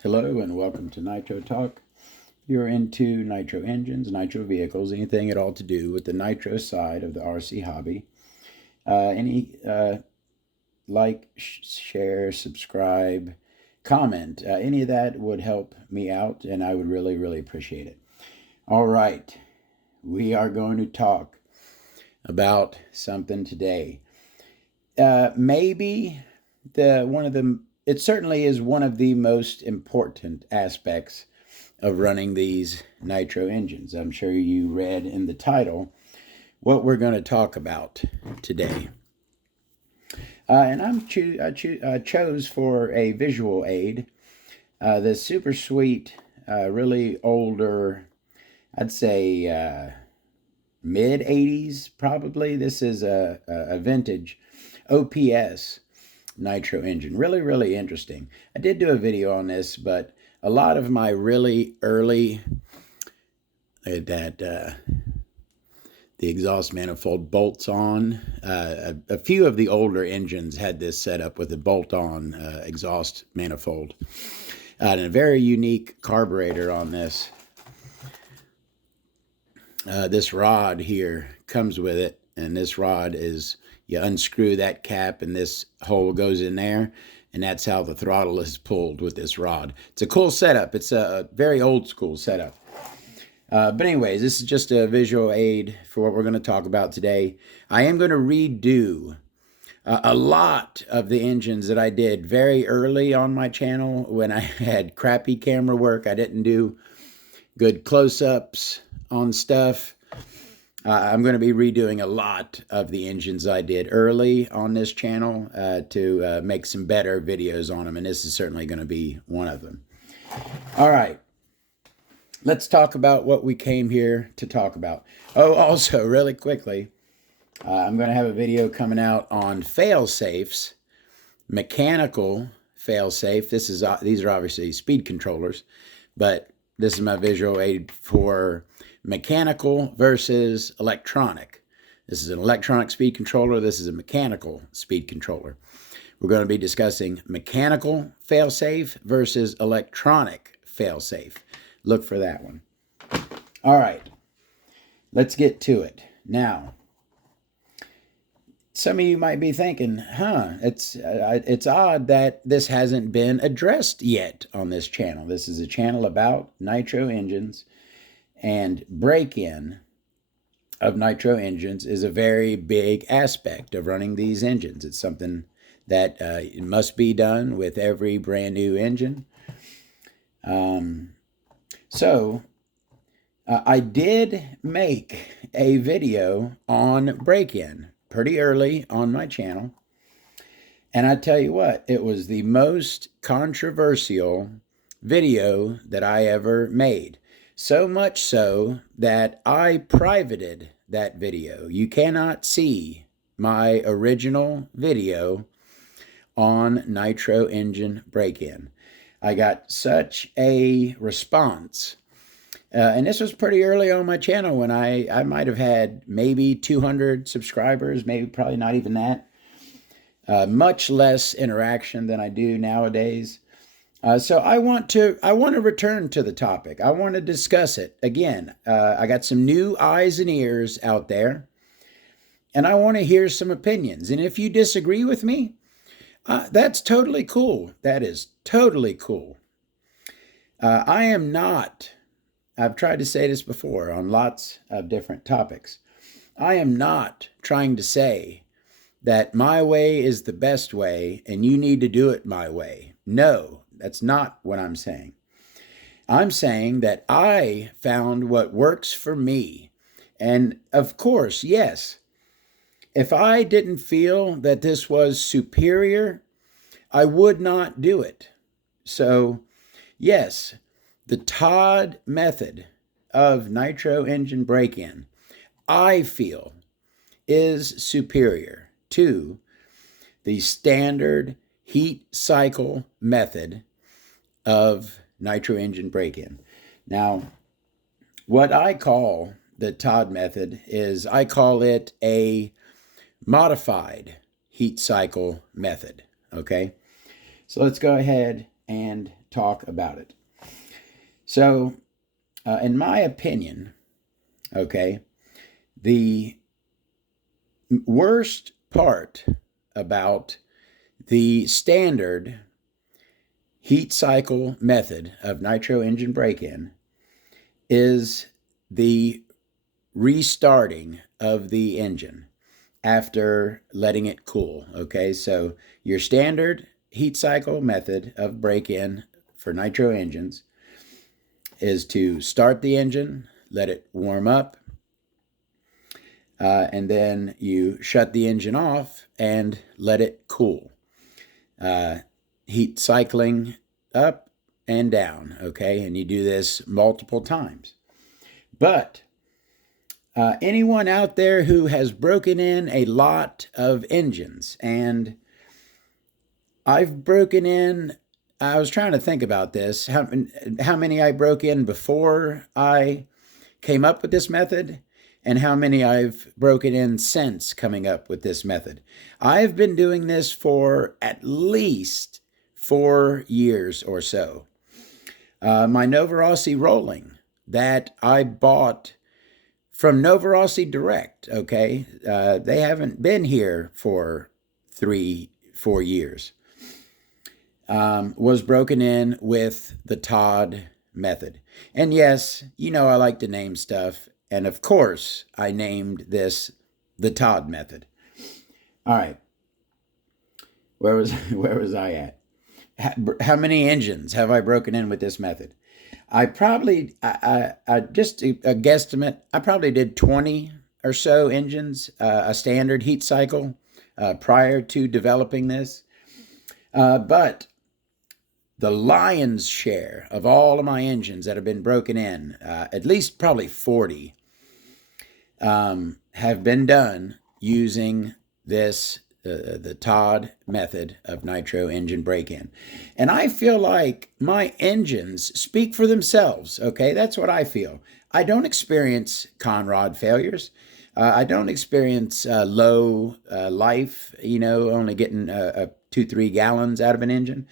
Hello and welcome to Nitro Talk. If you're into nitro engines, nitro vehicles, anything at all to do with the nitro side of the RC hobby, any like, share, subscribe, comment, any of that would help me out and I would really, really appreciate it. All right, we are going to talk about something today. Maybe it certainly is one of the most important aspects of running these nitro engines. I'm sure you read in the title what we're going to talk about today. And I chose for a visual aid this super sweet, really older, I'd say mid 80s probably. This is a vintage OPS nitro engine. Really, really interesting. I did do a video on this, but a lot of my really early the exhaust manifold bolts on. A few of the older engines had this set up with a bolt-on exhaust manifold. And a very unique carburetor on this. This rod here comes with it, and this rod is, you unscrew that cap and this hole goes in there, and that's how the throttle is pulled with this rod. It's a cool setup. It's a very old school setup. But anyways, this is just a visual aid for what we're going to talk about today. I am going to redo a lot of the engines that I did very early on my channel when I had crappy camera work. I didn't do good close-ups on stuff. I'm going to be redoing a lot of the engines I did early on this channel to make some better videos on them, and this is certainly going to be one of them. All right. Let's talk about what we came here to talk about. Oh, also, really quickly, I'm going to have a video coming out on fail-safes, mechanical fail-safe. These are obviously speed controllers, but this is my visual aid for mechanical versus electronic. This is an electronic speed controller. This is a mechanical speed controller. We're going to be discussing mechanical fail-safe versus electronic fail-safe. Look for that one. All right, let's get to it. Now, some of you might be thinking, it's odd that this hasn't been addressed yet on this channel. This is a channel about nitro engines, and break-in of nitro engines is a very big aspect of running these engines. It's something that must be done with every brand new engine. So I did make a video on break-in pretty early on my channel. And I tell you what, it was the most controversial video that I ever made. So much so that I privated that video. You cannot see my original video on nitro engine break-in. I got such a response. And this was pretty early on my channel when I might have had maybe 200 subscribers, probably not even that. Much less interaction than I do nowadays. So I want to return to the topic. I want to discuss it again. I got some new eyes and ears out there, and I want to hear some opinions. And if you disagree with me, that's totally cool. That is totally cool. I am not, I've tried to say this before on lots of different topics. I am not trying to say that my way is the best way and you need to do it my way. No, that's not what I'm saying. I'm saying that I found what works for me. And of course, yes, if I didn't feel that this was superior, I would not do it. So, yes, the Todd method of nitro engine break-in, I feel, is superior to the standard heat cycle method of nitro engine break-in. Now, what I call the Todd method is I call it a modified heat cycle method, okay? So let's go ahead and talk about it. So, in my opinion, okay, the worst part about the standard heat cycle method of nitro engine break-in is the restarting of the engine after letting it cool. Okay, so your standard heat cycle method of break-in for nitro engines is to start the engine, let it warm up, and then you shut the engine off and let it cool. Heat cycling up and down, okay? And you do this multiple times. But anyone out there who has broken in a lot of engines, and I've broken in, I was trying to think about this, how many I broke in before I came up with this method, and how many I've broken in since coming up with this method. I've been doing this for at least 4 years or so. My Novorossi rolling that I bought from Novorossi Direct, okay? They haven't been here for 3-4 years. Was broken in with the Todd method. And yes, you know I like to name stuff. And of course, I named this the Todd method. All right. Where was I at? How many engines have I broken in with this method? I probably, just a guesstimate, I probably did 20 or so engines, a standard heat cycle prior to developing this. But the lion's share of all of my engines that have been broken in, at least probably 40, have been done using this, the Todd method of nitro engine break-in. And I feel like my engines speak for themselves, okay? That's what I feel. I don't experience conrod failures. I don't experience low life, only getting 2-3 gallons out of an engine.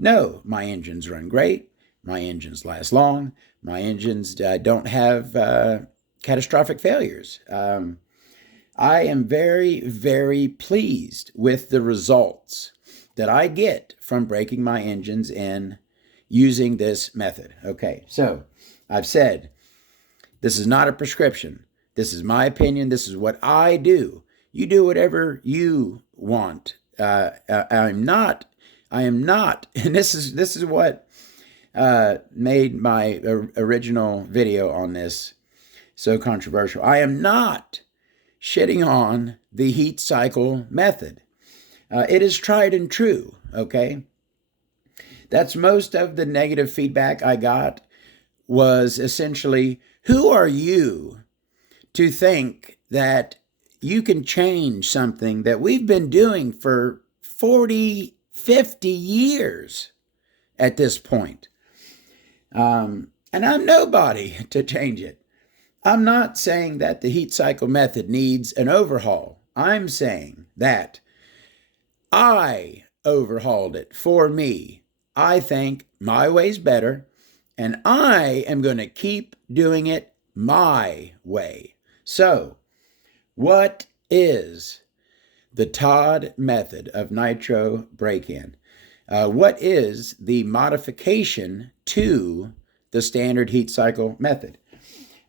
No, my engines run great. My engines last long. My engines don't have catastrophic failures. I am very, very pleased with the results that I get from breaking my engines in using this method. Okay, so I've said this is not a prescription. This is my opinion. This is what I do. You do whatever you want. I am not, and this is what made my original video on this so controversial. I am not shitting on the heat cycle method. It is tried and true, okay? That's most of the negative feedback I got was essentially, who are you to think that you can change something that we've been doing for 40, 50 years at this point? And I'm nobody to change it. I'm not saying that the heat cycle method needs an overhaul. I'm saying that I overhauled it for me. I think my way's better, and I am going to keep doing it my way. So, what is the Todd method of nitro break-in? What is the modification to the standard heat cycle method?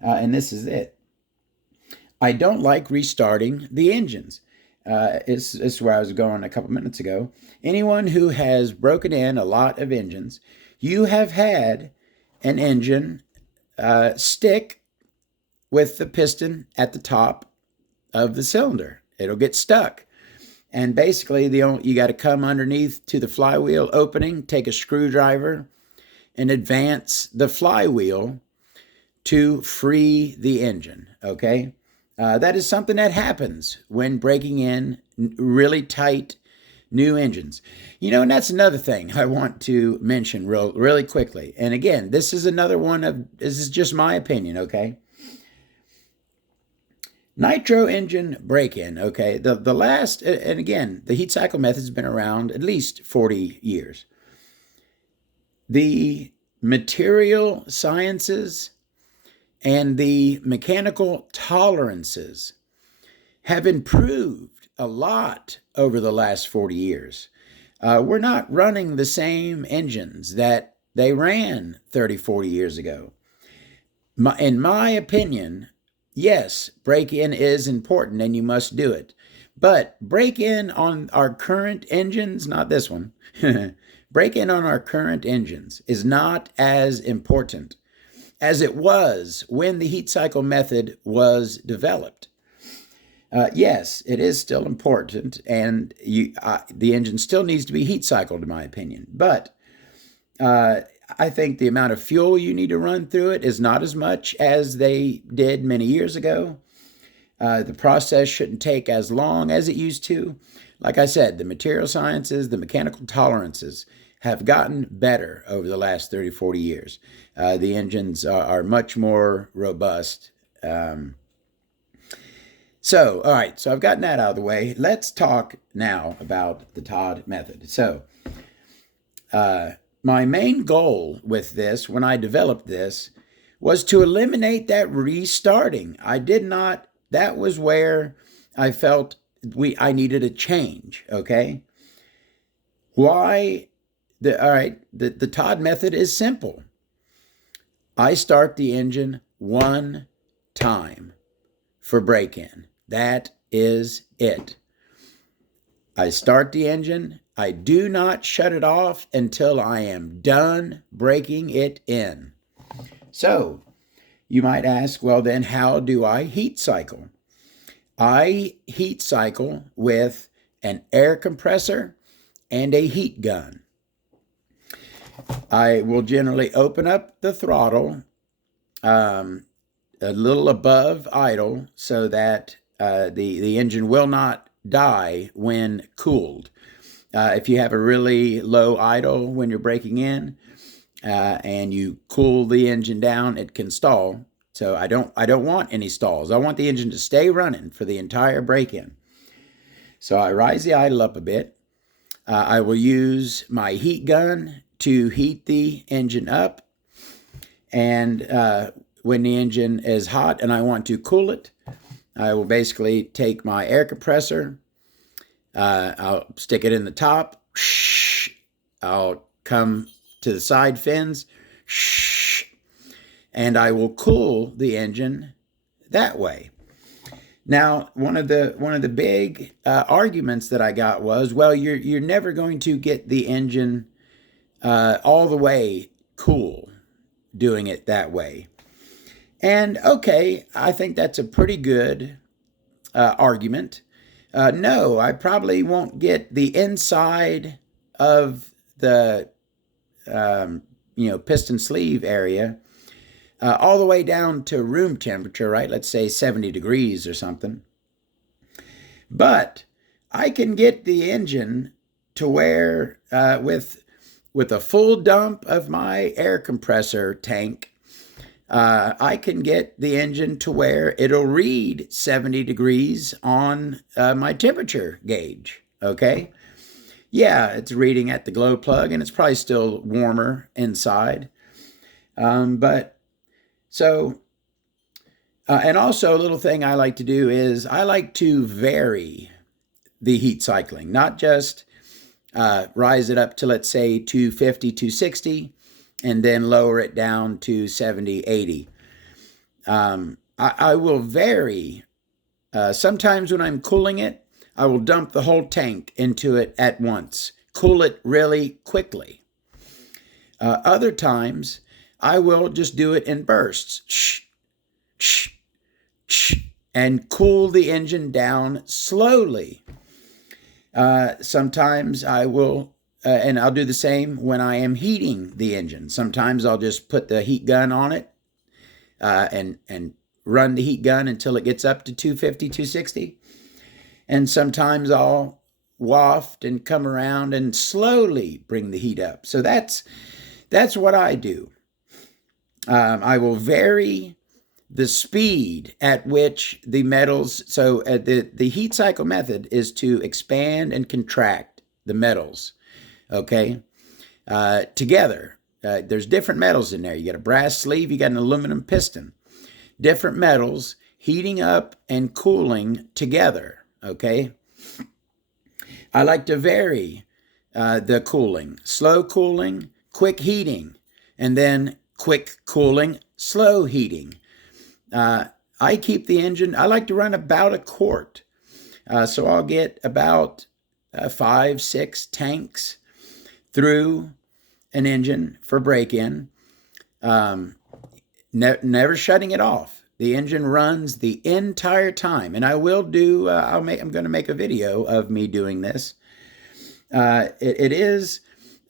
And this is it. I don't like restarting the engines. It's where I was going a couple minutes ago. Anyone who has broken in a lot of engines, you have had an engine stick with the piston at the top of the cylinder. It'll get stuck. And basically, you got to come underneath to the flywheel opening, take a screwdriver, and advance the flywheel to free the engine, okay? That is something that happens when breaking in really tight new engines. And that's another thing I want to mention really quickly. And again, this is this is just my opinion, okay? Nitro engine break-in, okay? The last, and again, the heat cycle method's been around at least 40 years. the material sciences and the mechanical tolerances have improved a lot over the last 40 years. We're not running the same engines that they ran 30, 40 years ago. In my opinion, yes, break-in is important and you must do it. But break-in on our current engines, not this one, break-in on our current engines is not as important as it was when the heat cycle method was developed. Yes, it is still important, and the engine still needs to be heat cycled, in my opinion. But I think the amount of fuel you need to run through it is not as much as they did many years ago. The process shouldn't take as long as it used to. Like I said, the material sciences, the mechanical tolerances have gotten better over the last 30, 40 years. The engines are much more robust. So, all right, so I've gotten that out of the way. Let's talk now about the Todd method. So, my main goal with this, when I developed this, was to eliminate that restarting. That was where I felt I needed a change, okay? Why? The Todd method is simple. I start the engine one time for break-in. That is it. I start the engine. I do not shut it off until I am done breaking it in. So, you might ask, well then how do I heat cycle? I heat cycle with an air compressor and a heat gun. I will generally open up the throttle a little above idle so that the engine will not die when cooled. If you have a really low idle when you're breaking in and you cool the engine down, it can stall. So I don't want any stalls. I want the engine to stay running for the entire break-in. So I rise the idle up a bit. I will use my heat gun to heat the engine up. And when the engine is hot and I want to cool it, I will basically take my air compressor. I'll stick it in the top. I'll come to the side fins. And I will cool the engine that way. Now, one of the big arguments that I got was, well, you're never going to get the engine all the way cool doing it that way. And okay, I think that's a pretty good argument. No, I probably won't get the inside of the piston sleeve area all the way down to room temperature, right? Let's say 70 degrees or something. But I can get the engine to where with a full dump of my air compressor tank, I can get the engine to where it'll read 70 degrees on my temperature gauge, okay? Yeah, it's reading at the glow plug, and it's probably still warmer inside. And also a little thing I like to do is I like to vary the heat cycling, not just rise it up to, let's say, 250, 260, and then lower it down to 70, 80. I will vary. Sometimes when I'm cooling it, I will dump the whole tank into it at once, cool it really quickly. Other times, I will just do it in bursts, and cool the engine down slowly. Sometimes I will, and I'll do the same when I am heating the engine. Sometimes I'll just put the heat gun on it and run the heat gun until it gets up to 250, 260. And sometimes I'll waft and come around and slowly bring the heat up. So that's what I do. I will vary the speed at which the metals, so the heat cycle method is to expand and contract the metals, okay, together. there's different metals in there. You got a brass sleeve, you got an aluminum piston. Different metals heating up and cooling together, okay? I like to vary the cooling. Slow cooling, quick heating, and then quick cooling, slow heating. I keep the engine, I like to run about a quart. So I'll get about 5, 6 tanks through an engine for break-in. Never shutting it off. The engine runs the entire time, and I will do. I'm going to make a video of me doing this. It is,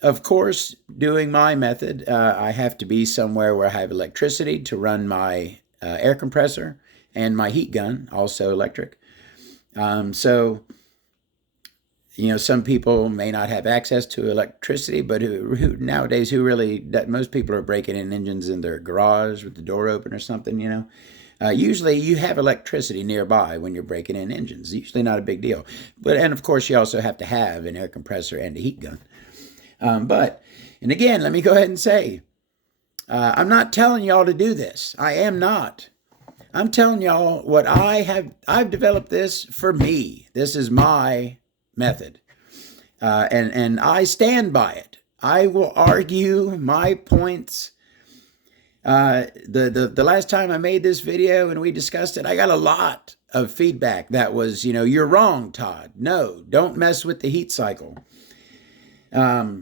of course, doing my method. I have to be somewhere where I have electricity to run my air compressor and my heat gun, also electric. So, some people may not have access to electricity, but who nowadays, most people are breaking in engines in their garage with the door open or something, Usually you have electricity nearby when you're breaking in engines. Usually not a big deal. And of course, you also have to have an air compressor and a heat gun. And again, let me go ahead and say, I'm not telling y'all to do this. I am not. I'm telling y'all what I've developed this for me. This is my method. And I stand by it. I will argue my points. The last time I made this video and we discussed it, I got a lot of feedback that was, you're wrong, Todd. No, don't mess with the heat cycle. I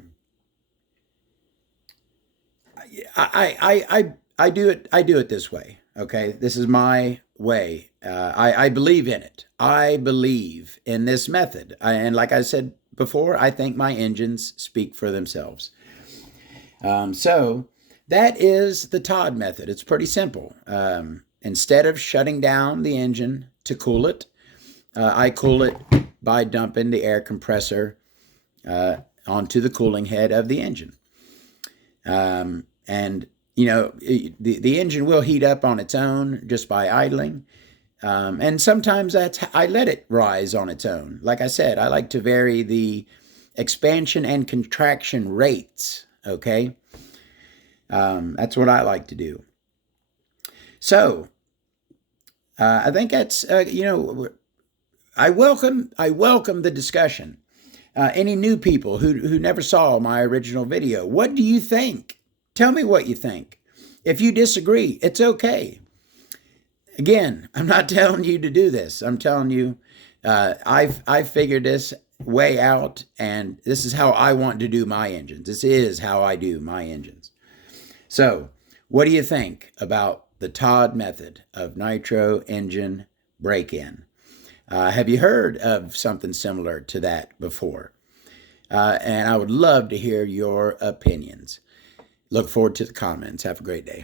do it this way. Okay, this is my way. I believe in it. I believe in this method. And like I said before, I think my engines speak for themselves. So that is the Todd method. It's pretty simple. Instead of shutting down the engine to cool it, I cool it by dumping the air compressor onto the cooling head of the engine. And the engine will heat up on its own just by idling. And sometimes I let it rise on its own. Like I said, I like to vary the expansion and contraction rates, okay? That's what I like to do. So, I think that's, I welcome the discussion. Any new people who never saw my original video, what do you think? Tell me what you think. If you disagree, it's okay. Again, I'm not telling you to do this. I'm telling you, I've figured this way out, and this is how I want to do my engines. This is how I do my engines. So, what do you think about the Todd method of nitro engine break-in? Have you heard of something similar to that before? And I would love to hear your opinions. Look forward to the comments. Have a great day.